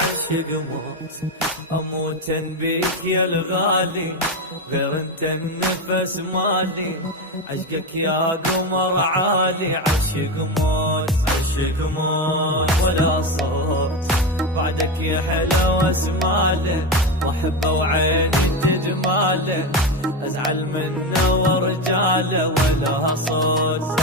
عشق موت، اموت بيك يا الغالي، غير انت النفس مالي، عشقك يا قمر عالي. عشق موت عشق موت ولا صوت، بعدك يا حلا واسماله، واحبه وعيني تجماله، ازعل منه ورجاله ولا صوت.